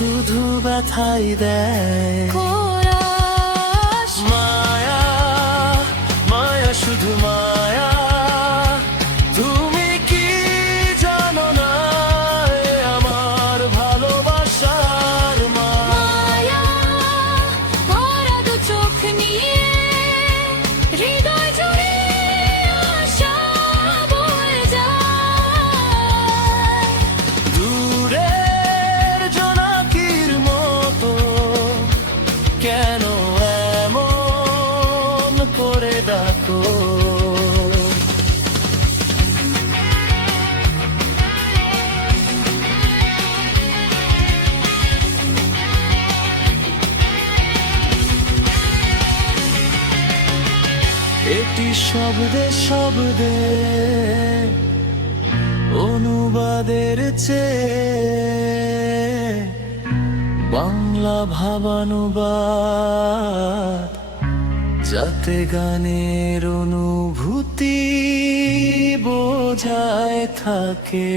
শুধু ব্যথাই দেয়। মায়া মায়া শুধু মায়া, তুমি কি জানো না এ আমার ভালোবাসার মায়া ভরা দু চোখ নিয়ে হৃদয় জুড়ে আশা বয়ে যায়। দূরের জোনাকির মতো কেন এমন করে ডাকো? এটি শব্দে শব্দে অনুবাদের চেয়ে বাংলা ভাবানুবাদ, যাতে গানের অনুভূতি বোঝায় থাকে।